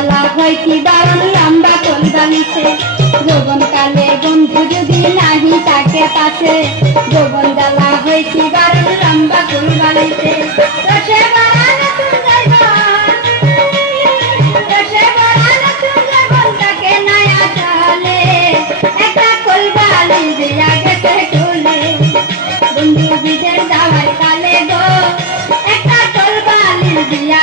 জ্বালা হয় কি বারণ লম্বা কোন বালিছে যৌবন কালে বন্ধু যদি নাহি তাকে পাশে যৌবন জ্বালা হয় কি বারণ লম্বা কোন বালিছে রসে ভরা নতুন জীবন রসে ভরা নতুন জীবন তাকে নয়া চলে একটা কোল বালি দিয়া গেছে খুলে বন্ধু বিদের দাওয়াই কালে গো একটা কোল বালি দিয়া